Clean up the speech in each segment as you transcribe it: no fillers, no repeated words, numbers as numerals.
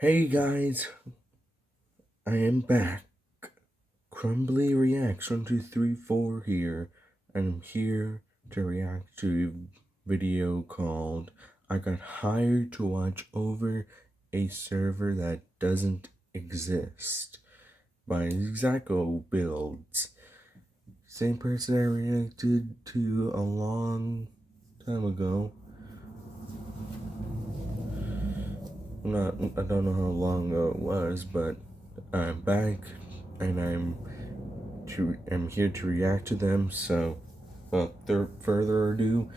Hey guys, I am back. Crumbley Reacts 1234 here, and I'm here to react to a video called I Got Hired to Watch Over a Server That Doesn't Exist by Zacko Builds. Same person I reacted to a long time ago. I don't know how long ago it was, but I'm back and I'm here to react to them. So, without further ado,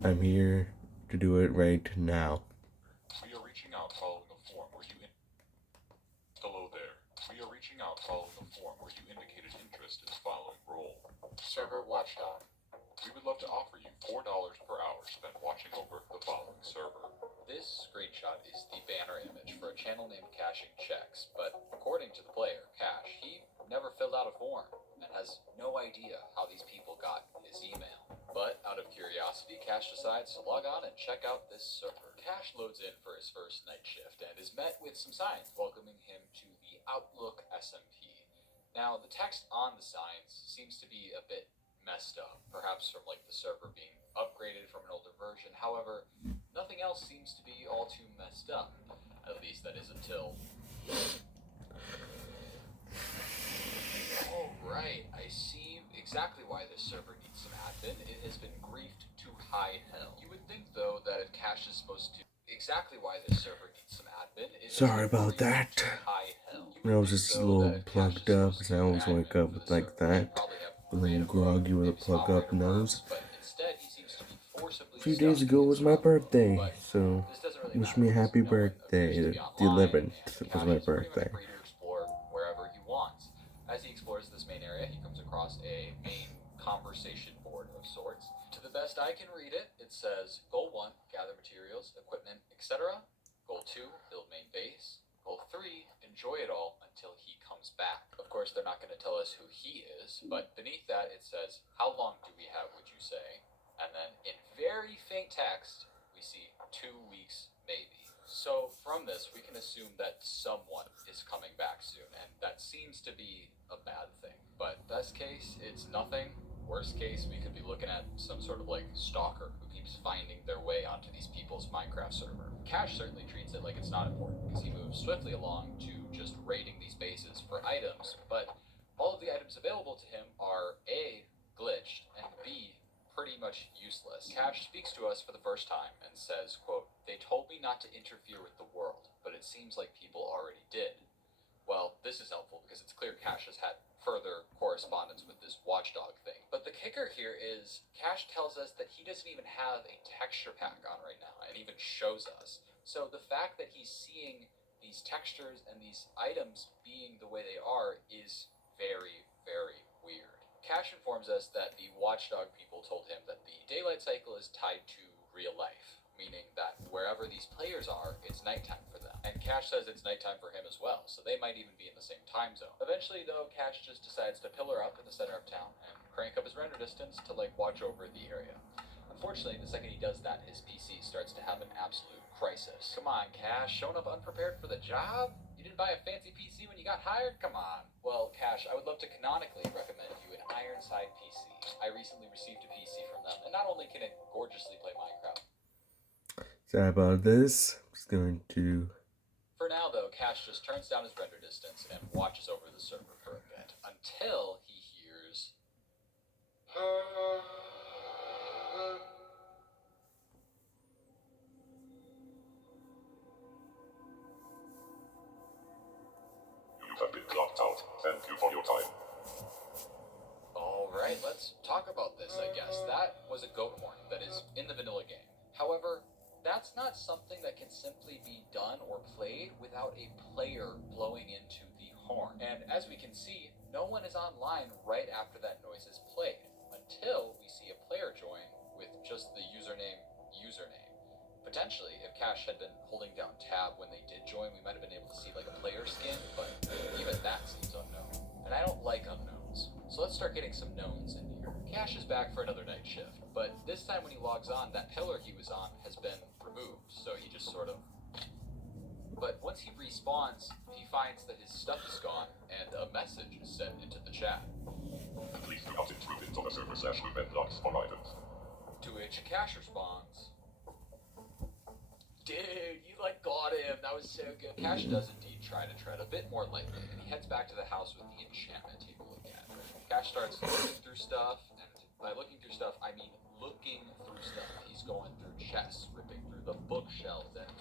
I'm here to do it right now. We are reaching out following a form where you Hello there. We are reaching out following a form where you indicated interest in the following role. Server watchdog. We would love to offer you $4 per hour spent watching over the following server. This screenshot is the banner image for a channel named Cashing Checks, but according to the player, Cash, he never filled out a form and has no idea how these people got his email. But out of curiosity, Cash decides to log on and check out this server. Cash loads in for his first night shift and is met with some signs welcoming him to the Outlook SMP. Now, the text on the signs seems to be a bit messed up, perhaps from like the server being upgraded from an older version. However, nothing else seems to be all too messed up. At least that is until... Alright, I see exactly why this server needs some admin. It has been griefed to high hell. You would think, though, that if Cash is supposed to... Exactly why this server needs some admin. Sorry about that. I was just a little plugged up, because I always wake up with like that. A little groggy with a plug up nose. A few days ago was my birthday, so wish me a happy birthday. The 11th was my birthday. Wherever he wants. As he explores this main area, he comes across a main conversation board of sorts. To the best I can read it, it says, Goal 1, gather materials, equipment, etc. Goal 2, build main base. Goal 3, enjoy it all until he comes back. Of course, they're not going to tell us who he is, but beneath that it says, how long do we have, would you say? And then in very faint text, we see 2 weeks, maybe. So from this, we can assume that someone is coming back soon, and that seems to be a bad thing. But best case, it's nothing. Worst case, we could be looking at some sort of like stalker who keeps finding their way onto these people's Minecraft server. Cash certainly treats it like it's not important because he moves swiftly along to just raiding these bases for items, but all of the items available to him are A, glitched, and B, pretty much useless. Cash speaks to us for the first time and says, quote, they told me not to interfere with the world, but it seems like people already did. Well, this is helpful because it's clear Cash has had further correspondence with this watchdog thing. But the kicker here is Cash tells us that he doesn't even have a texture pack on right now and even shows us. So the fact that he's seeing these textures and these items being the way they are is very, very weird. Cash informs us that the watchdog people told him that the daylight cycle is tied to real life, meaning that wherever these players are, it's nighttime for them. And Cash says it's nighttime for him as well, so they might even be in the same time zone. Eventually, though, Cash just decides to pillar up in the center of town and crank up his render distance to, like, watch over the area. Unfortunately, the second he does that, his PC starts to have an absolute crisis. Come on, Cash, showing up unprepared for the job? You didn't buy a fancy PC when you got hired? Come on. Well, Cash, I would love to canonically recommend you an Ironside PC. I recently received a PC from them, and not only can it gorgeously play Minecraft. Sorry about this. I'm just going to... For now, though, Cash just turns down his render distance and watches over the server for a bit, until he hears... You have been clocked out. Thank you for your time. Alright, let's talk about this, I guess. That was a goat horn that is in the vanilla game. However, that's not something that can simply be done or played without a player blowing into the horn. And as we can see, no one is online right after that noise is played, until we see a player join with just the username. Potentially, if Cash had been holding down tab when they did join, we might have been able to see like a player skin, but even that seems unknown. And I don't like unknowns. So let's start getting some knowns in here. Cash is back for another night shift, but this time when he logs on, that pillar he was on has been removed, so he just sort of... But once he respawns, he finds that his stuff is gone, and a message is sent into the chat. Please do not intrude into the server/event logs for items. To which Cash responds, "Dude, you got him. That was so good." Cash does indeed try to tread a bit more lightly, and he heads back to the house with the enchantment table again. Cash starts looking through stuff, and by looking through stuff, I mean looking through stuff. He's going through chests, ripping through the bookshelves, and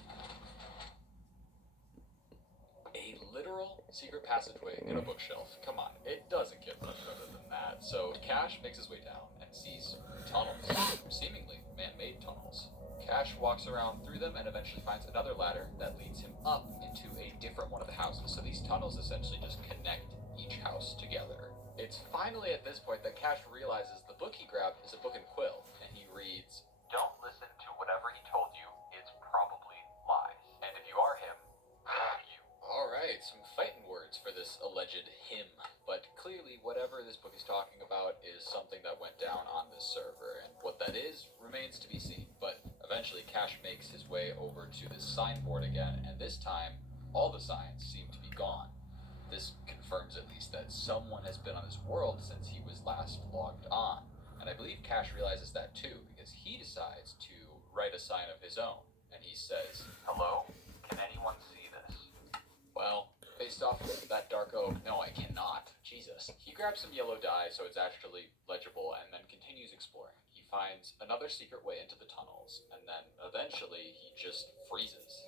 a literal secret passageway in a bookshelf. Come on, it doesn't get much better than that. So Cash makes his way down and sees tunnels, seemingly man-made tunnels. Cash walks around through them and eventually finds another ladder that leads him up into a different one of the houses. So these tunnels essentially just connect each house together. It's finally at this point that Cash realizes the book he grabbed is a book and quill, and he reads, "Don't listen to whatever he told you. It's probably lies. And if you are him, you." Alright, some fighting words for this alleged him. But clearly whatever this book is talking about is something that went down on this server, and what that is remains to be seen. But eventually Cash makes his way over to this signboard again, and this time all the signs seem to be gone. This confirms at least that someone has been on this world since he was last logged on. And I believe Cash realizes that too, because he decides to write a sign of his own. And he says, "Hello? Can anyone see this?" Well, based off of that dark oak, no, I cannot. Jesus. He grabs some yellow dye so it's actually legible and then continues exploring. He finds another secret way into the tunnels, and then eventually he just freezes,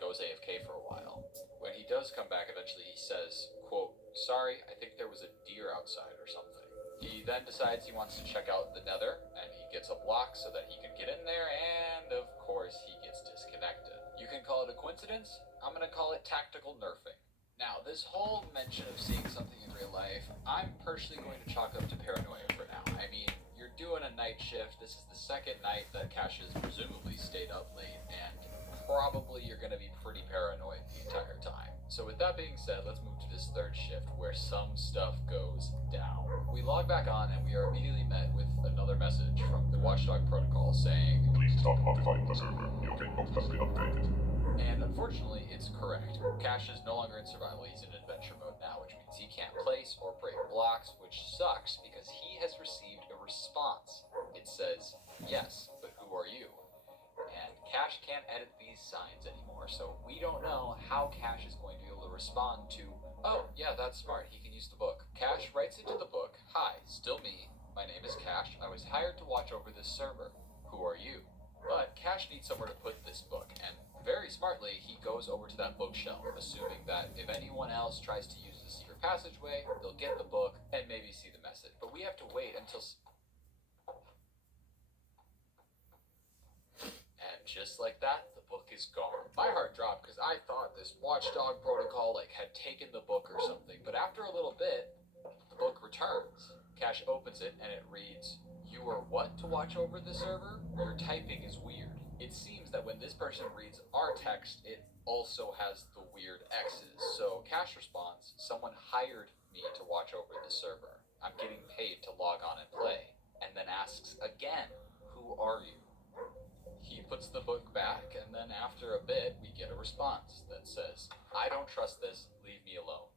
goes AFK for a while. When he does come back eventually, he says, quote, "Sorry, I think there was a deer outside or something." He then decides he wants to check out the nether, and he gets a block so that he can get in there, and of course he gets disconnected. You can call it a coincidence. I'm gonna call it tactical nerfing. Now, this whole mention of seeing something in real life, I'm personally going to chalk up to paranoia for now. I mean, you're doing a night shift. This is the second night that Cash has presumably stayed up late, and probably you're going to be pretty paranoid the entire time. So with that being said, let's move to this third shift where some stuff goes down. We log back on and we are immediately met with another message from the Watchdog protocol saying, "Please stop modifying the server. Your game has been updated." and unfortunately, it's correct. Cash is no longer in survival, he's in adventure mode now, which means he can't place or break blocks, which sucks because he has received a response. It says, "Yes, but who are you?" And Cash can't edit these signs anymore, so we don't know how Cash is going to be able to respond to, "Oh, yeah, that's smart, he can use the book." Cash writes into the book, "Hi, still me. My name is Cash. I was hired to watch over this server. Who are you?" But Cash needs somewhere to put this book, and very smartly, he goes over to that bookshelf, assuming that if anyone else tries to use the secret passageway, they'll get the book and maybe see the message. But we have to wait until... And just like that, the book is gone. My heart dropped because I thought this watchdog protocol had taken the book or something. But after a little bit, the book returns. Cash opens it and it reads, "You were what to watch over the server? Your typing is weird." It seems that when this person reads our text, it also has the weird X's. So Cash responds, "Someone hired me to watch over the server. I'm getting paid to log on and play." And then asks again, "Who are you?" He puts the book back, and then after a bit, we get a response that says, "I don't trust this, leave me alone."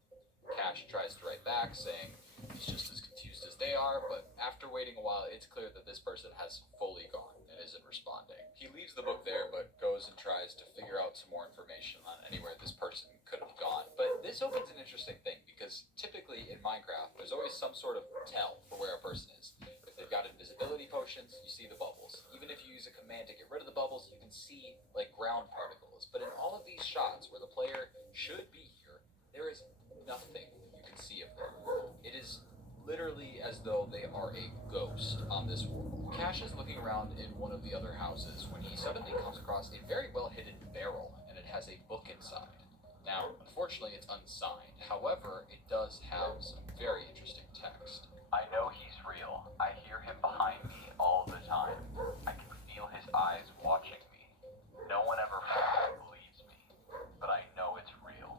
Cash tries to write back, saying he's just as confused as they are, but after waiting a while, it's clear that this person has fully gone and isn't responding. He leaves the book there, but goes and tries to figure out some more information on anywhere this person could have gone. But this opens an interesting thing, because typically in Minecraft, there's always some sort of tell for where a person is. If they've got invisibility potions, you see the bubbles. Even if you use a command to get rid of the bubbles, you can see ground particles. But in all of these shots where the player should be here, there is nothing you can see of them. It is literally as though they are a ghost on this world. Cash is looking around in one of the other houses when he suddenly comes across a very well hidden barrel, and it has a book inside. Now, unfortunately, it's unsigned. However, it does have some very interesting text. "I know he's real. I hear him behind me all the time. I can feel his eyes watching me. No one ever fully believes me, but I know it's real."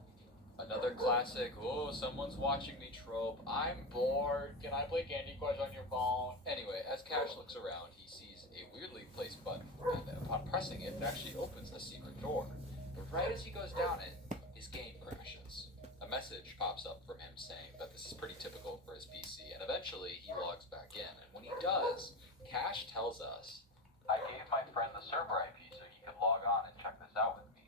Another classic, "oh, someone's watching me" trope. "I'm bored. Can I play Candy Crush on your phone?" Anyway, as Cash looks around, he sees a weirdly placed button, and upon pressing it, it actually opens a secret door. The right as he goes down it, his game crashes. A message pops up from him saying that this is pretty typical for his PC, and eventually he logs back in. And when he does, Cash tells us, I gave my friend the server IP so he could log on and check this out with me.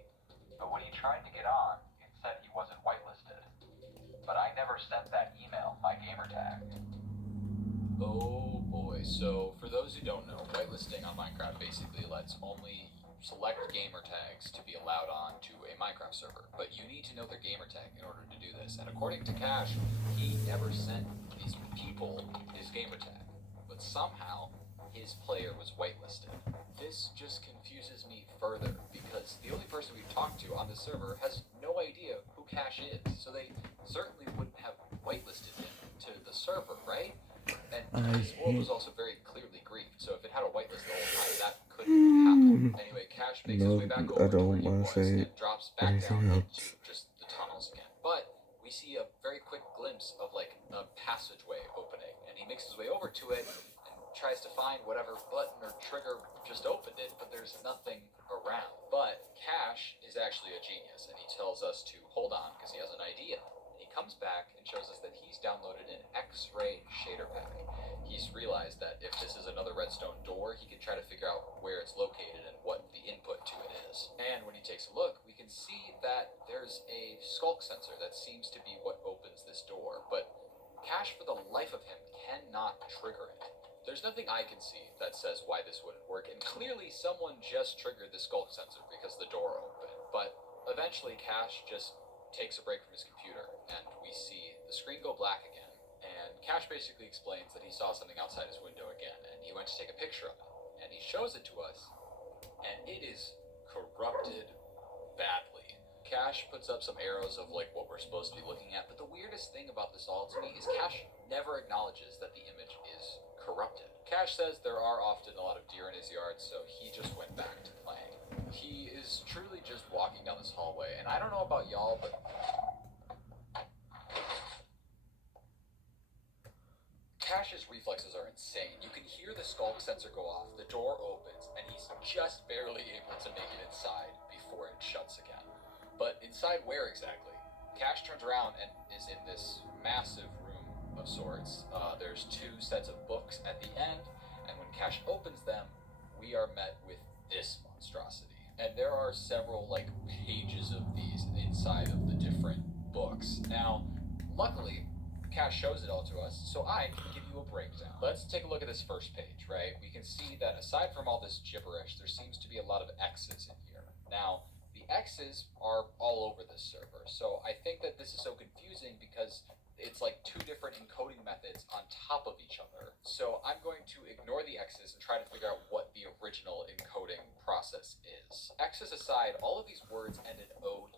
But when he tried to get on, it said he wasn't whitelisted. But I never sent that email, my gamer tag. Oh boy, so for those who don't know, whitelisting on Minecraft basically lets only select gamer tags to be allowed on to a Minecraft server. But you need to know their gamer tag in order to do this. And according to Cash, he never sent these people his gamer tag. But somehow, his player was whitelisted. This just confuses me further because the only person we've talked to on the server has no idea who Cash is. So they certainly wouldn't have whitelisted him to the server, right? And his world was also very clearly griefed, so if it had a whitelist the whole time, that couldn't happen. Anyway, Cash makes his way back over to where he was and drops back down into just the tunnels again. But we see a very quick glimpse of like a passageway opening, and he makes his way over to it and tries to find whatever button or trigger just opened it, but there's nothing around. But Cash is actually a genius, and he tells us to hold on because he has an idea. Comes back and shows us that he's downloaded an X-ray shader pack. He's realized that if this is another redstone door, he can try to figure out where it's located and what the input to it is. And when he takes a look, we can see that there's a skulk sensor that seems to be what opens this door, but Cash, for the life of him, cannot trigger it. There's nothing I can see that says why this wouldn't work, and clearly someone just triggered the skulk sensor because the door opened. But eventually Cash just takes a break from his computer, and we see the screen go black again. And Cash basically explains that he saw something outside his window again, and he went to take a picture of it. And he shows it to us, and it is corrupted badly. Cash puts up some arrows of like what we're supposed to be looking at, but the weirdest thing about this all to me is Cash never acknowledges that the image is corrupted. Cash says there are often a lot of deer in his yard, so he just went back to playing. He is truly just walking down this hallway, and I don't know about y'all, but Cash's reflexes are insane. You can hear the skulk sensor go off, the door opens, and he's just barely able to make it inside before it shuts again. But inside where exactly? Cash turns around and is in this massive room of sorts. There's two sets of books at the end, and when Cash opens them, we are met with this monstrosity. And there are several like pages of these inside of the different books. Now, luckily, Cash shows it all to us, so I can give you a breakdown. Let's take a look at this first page, right? We can see that aside from all this gibberish, there seems to be a lot of X's in here. Now, the X's are all over this server, so I think that this is so confusing because it's like two different encoding methods on top of each other. So I'm going to ignore the X's and try to figure out what the original encoding process is. X's aside, all of these words end in OW,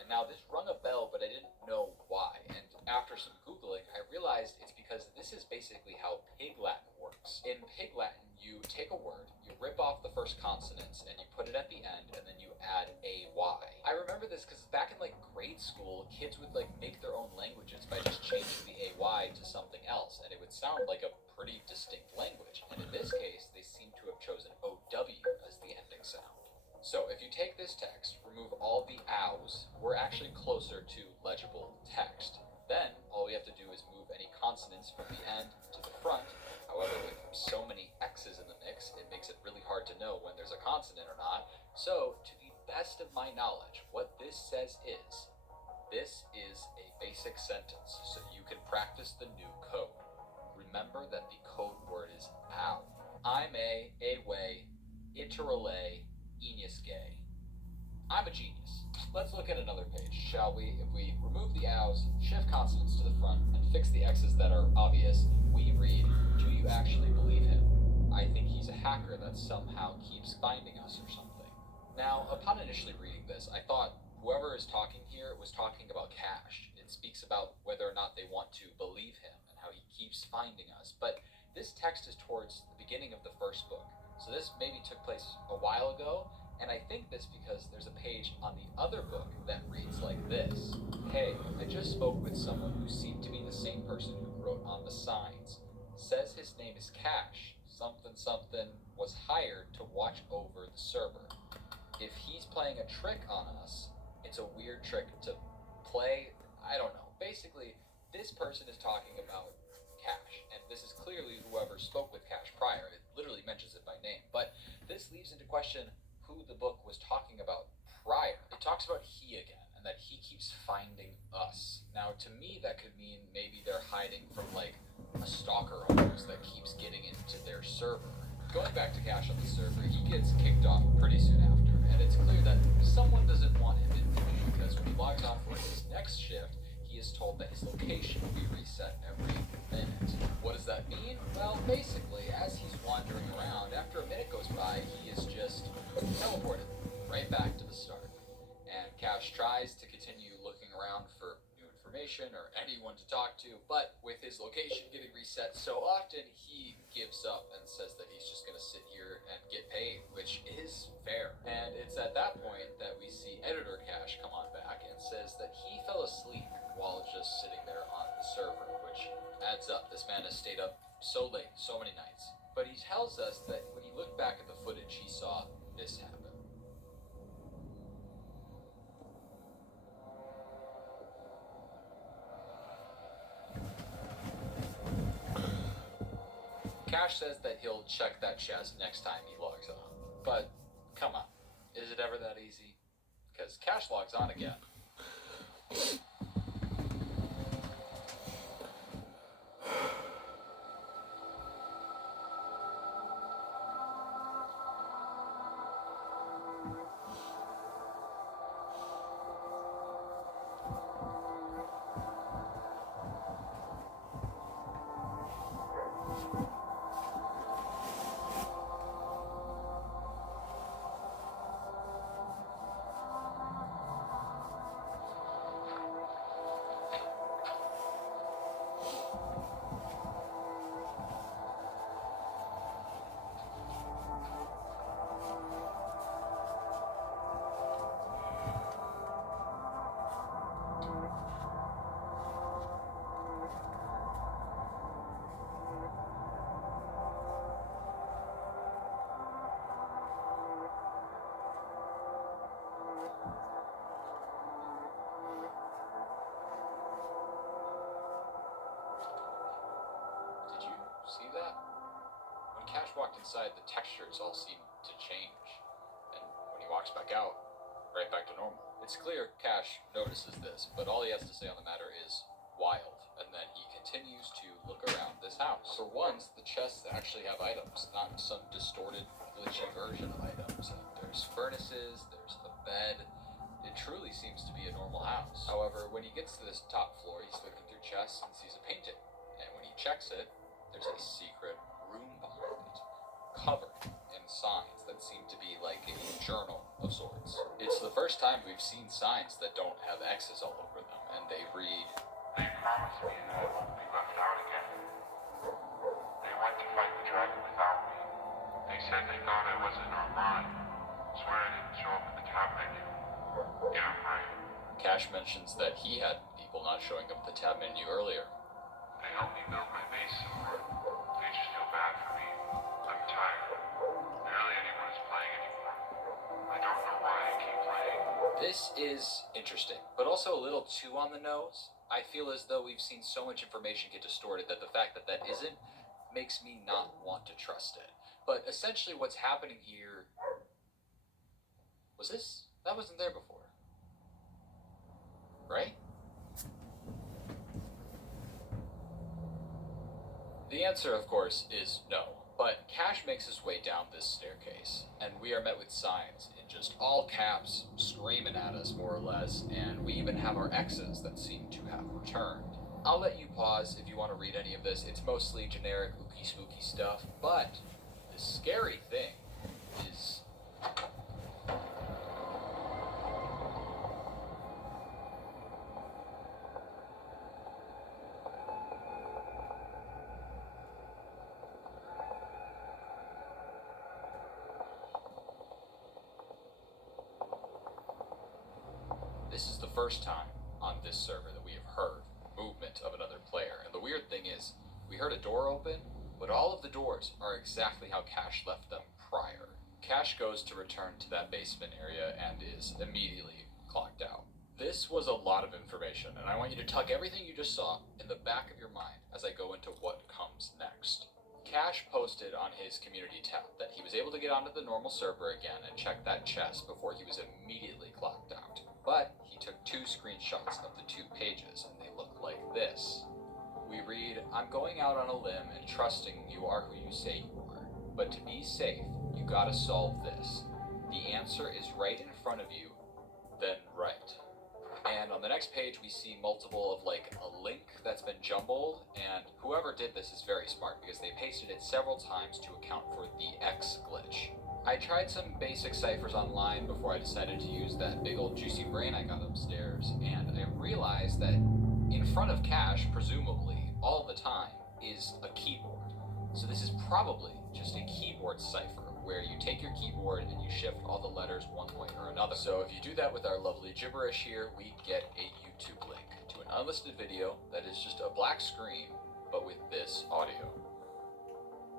and now this rung a bell, but I didn't know why. And after some Googling, I realized it's because this is basically how Pig Latin works. In Pig Latin, you take a word, you rip off the first consonants, and you put it at the end, and then you add AY. I remember this because back in like grade school, kids would like make their own languages by just changing the AY to something else, and it would sound like a pretty distinct language. And in this case, they seem to have chosen OW as the ending sound. So if you take this text, remove all the ows, we're actually closer to legible text. Then all we have to do is move any consonants from the end to the front. However, with so many X's in the mix, it makes it really hard to know when there's a consonant or not. So, to the best of my knowledge, what this says is, this is a basic sentence, so you can practice the new code. Remember that the code word is ow. I'm a way, iterale, enius gay. I'm a genius. Let's look at another page, shall we? If we remove the ows, shift consonants to the front, and fix the X's that are obvious, we read, do you actually believe him? I think he's a hacker that somehow keeps finding us or something. Now, upon initially reading this, I thought whoever is talking here was talking about Cash. It speaks about whether or not they want to believe him and how he keeps finding us. But this text is towards the beginning of the first book. So this maybe took place a while ago, and I think this because there's a page on the other book that reads like this. Hey, I just spoke with someone who seemed to be the same person who wrote on the signs. Says his name is Cash. Something was hired to watch over the server. if he's playing a trick on us, it's a weird trick to play. I don't know. Basically, this person is talking about Cash, and this is clearly whoever spoke with Cash prior. It literally mentions it by name. But this leaves into question who the book was talking about prior. It talks about he again, and that he keeps finding us. Now, to me, that could mean maybe they're hiding from, like, a stalker almost that keeps getting into their server. Going back to Cash on the server, he gets kicked off pretty soon after, and it's clear that someone doesn't want him in there, because when he logs on for his next shift, he is told that his location will be reset every minute. What does that mean? Well, basically, as he's wandering around, after a minute goes by, he is just teleported right back to the start. And Cash tries to continue looking around for new information or anyone to talk to, but with his location getting reset so often, he gives up and says that he's just going to sit here and get paid, which is fair. And it's at that point that we see Editor Cash come on back and says that he fell asleep while just sitting there on the server, which adds up. This man has stayed up so late, so many nights. But he tells us that when he looked back at the footage, he saw this happen. Cash says that he'll check that chest next time he logs on. But, come on, is it ever that easy? Because Cash logs on again. See that? When Cash walked inside, the textures all seemed to change. And when he walks back out, right back to normal. It's clear Cash notices this, but all he has to say on the matter is wild. And then he continues to look around this house. For once, the chests actually have items, not some distorted, glitchy version of items. There's furnaces, there's a bed. It truly seems to be a normal house. However, when he gets to this top floor, he's looking through chests and sees a painting. And when he checks it, there's a secret room behind it, covered in signs that seem to be like a journal of sorts. It's the first time we've seen signs that don't have X's all over them, and they read, They promised me that I won't be left out again. They went to fight the dragon without me. They said they thought I wasn't online. Swear I didn't show up in the tab menu. Yeah, right. Cash mentions that he had people not showing up at the tab menu earlier. They helped me build my base some more. They just feel bad for me. I'm tired. Barely anyone is playing anymore. I don't know why I keep playing. This is interesting, but also a little too on the nose. I feel as though we've seen so much information get distorted that the fact that that isn't makes me not want to trust it. But essentially what's happening here... That wasn't there before. Right? The answer, of course, is no. But Cash makes his way down this staircase, and we are met with signs in just all caps, screaming at us, more or less, and we even have our X's that seem to have returned. I'll let you pause if you want to read any of this. It's mostly generic, ooky spooky stuff, but the scary thing is... This is the first time on this server that we have heard movement of another player. And the weird thing is, we heard a door open, but all of the doors are exactly how Cash left them prior. Cash goes to return to that basement area and is immediately clocked out. This was a lot of information, and I want you to tuck everything you just saw in the back of your mind as I go into what comes next. Cash posted on his community tab that he was able to get onto the normal server again and check that chest before he was immediately clocked out. But he took 2 screenshots of the 2 pages, and they look like this. We read, "I'm going out on a limb and trusting you are who you say you are. But to be safe, you gotta solve this. The answer is right in front of you, then write." And on the next page, we see multiple of like a link that's been jumbled, and whoever did this is very smart because they pasted it several times to account for the X glitch. I tried some basic ciphers online before I decided to use that big old juicy brain I got upstairs, and I realized that in front of Cash, presumably, all the time, is a keyboard. So this is probably just a keyboard cipher, where you take your keyboard and you shift all the letters one way or another. So if you do that with our lovely gibberish here, we get a YouTube link to an unlisted video that is just a black screen, but with this audio.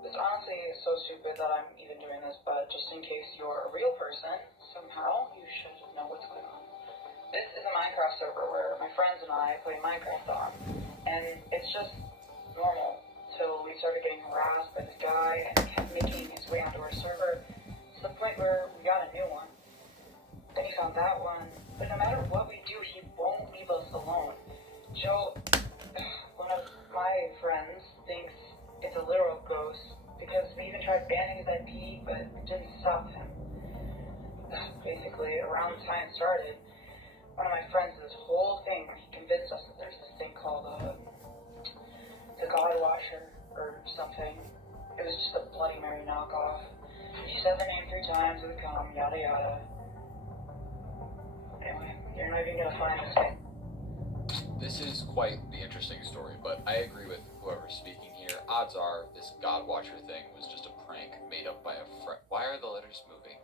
It's honestly so stupid that I'm even doing this, but just in case you're a real person, somehow you should know what's going on. This is a Minecraft server where my friends and I play Minecraft on, and it's just normal till we started getting harassed by this guy and he kept making his way onto our server to the point where we got a new one. Then he found that one, but no matter what we do, he won't leave us alone. Joe, one of my friends, thinks it's a literal ghost because we even tried banning his IP, but it didn't stop him. Basically, around the time it started, one of my friends did this whole thing where he convinced us that there's this thing called the God Watcher or something. It was just a Bloody Mary knockoff. She said the name 3 times, it would come, yada yada. Anyway, you're not even gonna find this thing. This is quite the interesting story, but I agree with whoever's speaking here. Odds are this God Watcher thing was just a prank made up by a friend. Why are the letters moving?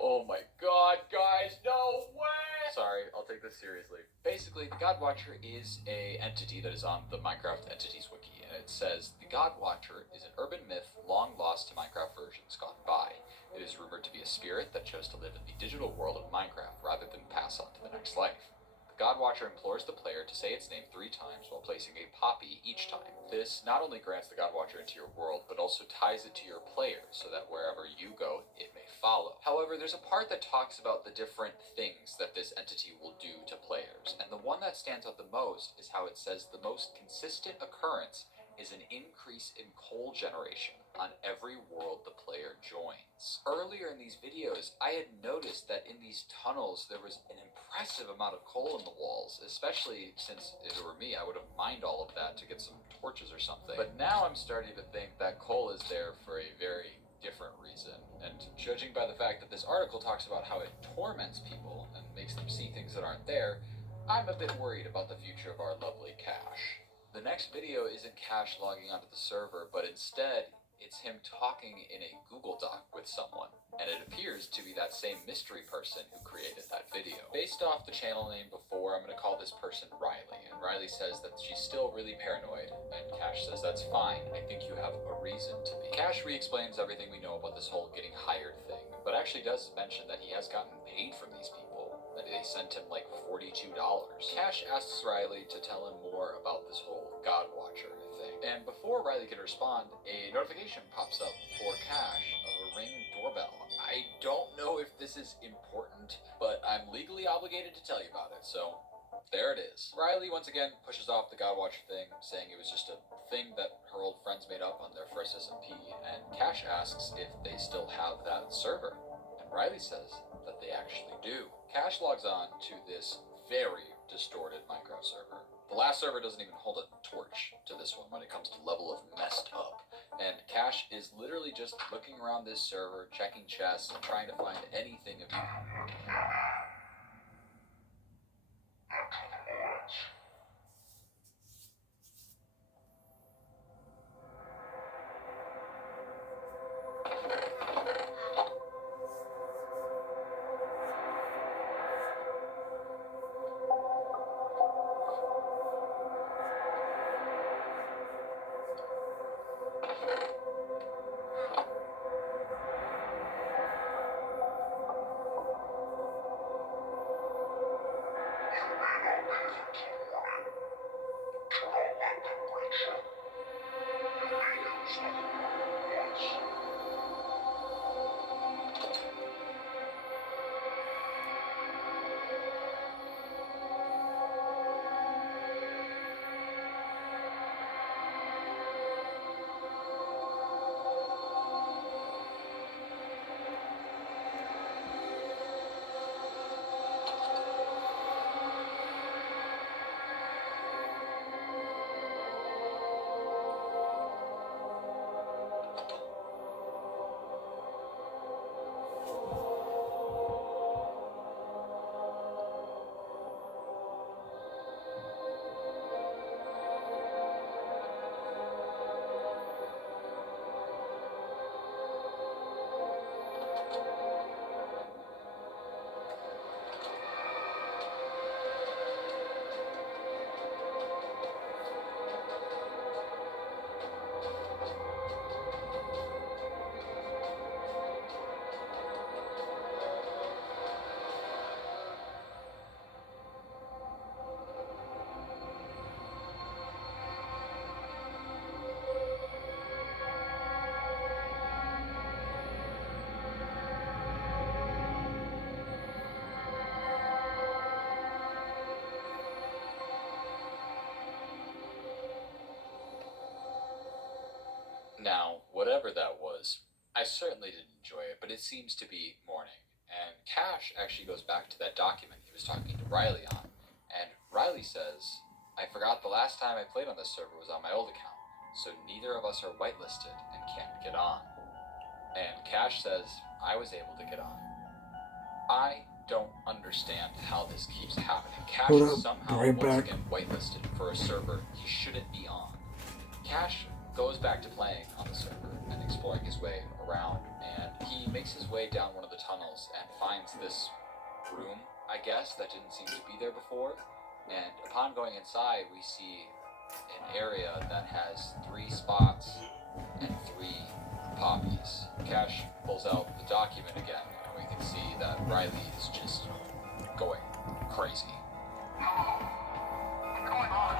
Oh my god, guys, no way! Sorry, I'll take this seriously. Basically, the God Watcher is an entity that is on the Minecraft Entities Wiki, and it says, "The God Watcher is an urban myth long lost to Minecraft versions gone by. It is rumored to be a spirit that chose to live in the digital world of Minecraft rather than pass on to the next life. The God Watcher implores the player to say its name 3 times while placing a poppy each time. This not only grants the God Watcher into your world, but also ties it to your player so that wherever you go, it may follow. However, there's a part that talks about the different things that this entity will do to players, and the one that stands out the most is how it says the most consistent occurrence is an increase in coal generation on every world the player joins. Earlier in these videos, I had noticed that in these tunnels there was an impressive amount of coal in the walls, especially since if it were me, I would have mined all of that to get some torches or something. But now I'm starting to think that coal is there for a very different reason, and judging by the fact that this article talks about how it torments people and makes them see things that aren't there, I'm a bit worried about the future of our lovely Cash. The next video isn't Cash logging onto the server, but instead, it's him talking in a Google Doc with someone, and it appears to be that same mystery person who created that video. Based off the channel name before, I'm going to call this person Riley, and Riley says that she's still really paranoid, and Cash says that's fine, I think you have a reason to be. Cash re-explains everything we know about this whole getting hired thing, but actually does mention that he has gotten paid from these people, that they sent him like $42. Cash asks Riley to tell him more about this whole God Watcher thing. And before Riley can respond, a notification pops up for Cash of a Ring doorbell. I don't know if this is important, but I'm legally obligated to tell you about it, so there it is. Riley once again pushes off the God Watcher thing, saying it was just a thing that her old friends made up on their first SMP, and Cash asks if they still have that server. And Riley says that they actually do. Cash logs on to this very distorted Minecraft server. The last server doesn't even hold a torch to this one when it comes to level of messed up. And Cash is literally just looking around this server, checking chests, and trying to find anything of Now, whatever that was, I certainly didn't enjoy it, but it seems to be morning. And Cash actually goes back to that document he was talking to Riley on. And Riley says, I forgot the last time I played on this server was on my old account, so neither of us are whitelisted and can't get on. And Cash says, I was able to get on. I don't understand how this keeps happening. Cash Hold is up, somehow right once back. again whitelisted for a server he shouldn't be on. Cash goes back to playing on the server and exploring his way around, and he makes his way down one of the tunnels and finds this room, I guess, that didn't seem to be there before. And upon going inside, we see an area that has 3 spots and 3 poppies. Cash pulls out the document again, and we can see that Riley is just going crazy. What's going on?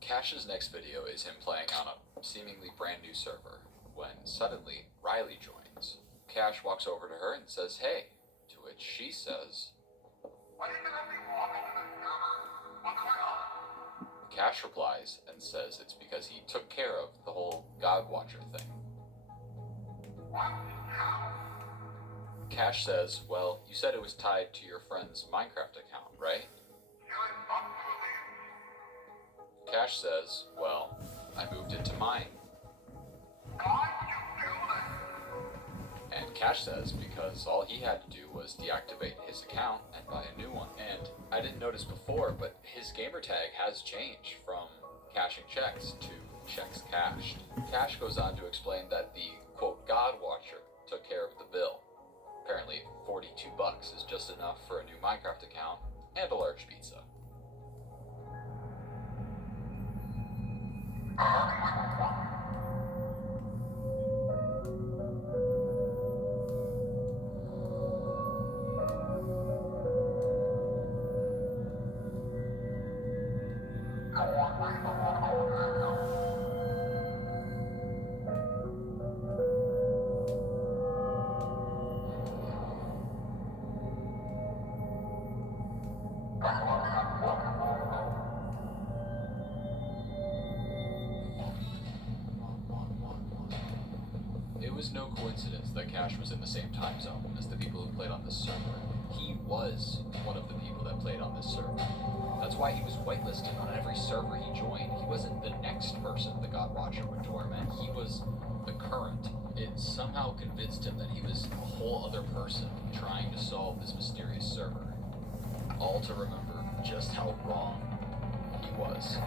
Cash's next video is him playing on a seemingly brand new server, when suddenly Riley joins. Cash walks over to her and says, hey, to which she says, Why did you let me walk into the server? What's going on? Cash replies and says it's because he took care of the whole God Watcher thing. What? How? Cash says, well, you said it was tied to your friend's Minecraft account, right? You're not believe. Cash says, well, I moved it to mine. Why would you do that? And Cash says because all he had to do was deactivate his account and buy a new one. And I didn't notice before, but his gamertag has changed from cashing checks to checks cashed. Cash goes on to explain that the, quote, God Watcher took care of the bill. Apparently $42 is just enough for a new Minecraft account and a large pizza. It was no coincidence that Cash was in the same time zone as the people who played on this server. He was one of the people that played on this server. That's why he was whitelisted on every server he joined. He wasn't the next person the God Watcher would torment. He was the current. It somehow convinced him that he was a whole other person trying to solve this mysterious server. All to remember just how wrong he was.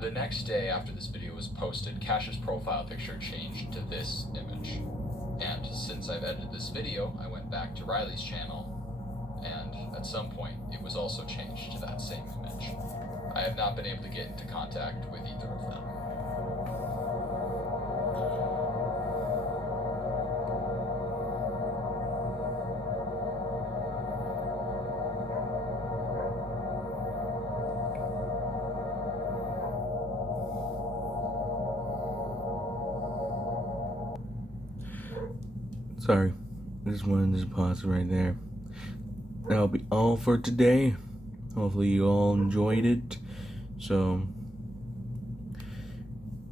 The next day after this video was posted, Cash's profile picture changed to this image. And since I've edited this video, I went back to Riley's channel, and at some point it was also changed to that same image. I have not been able to get into contact with either of them. Sorry, I just wanted to pause it right there. That'll be all for today. Hopefully you all enjoyed it. So,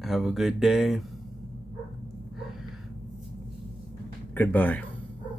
have a good day. Goodbye.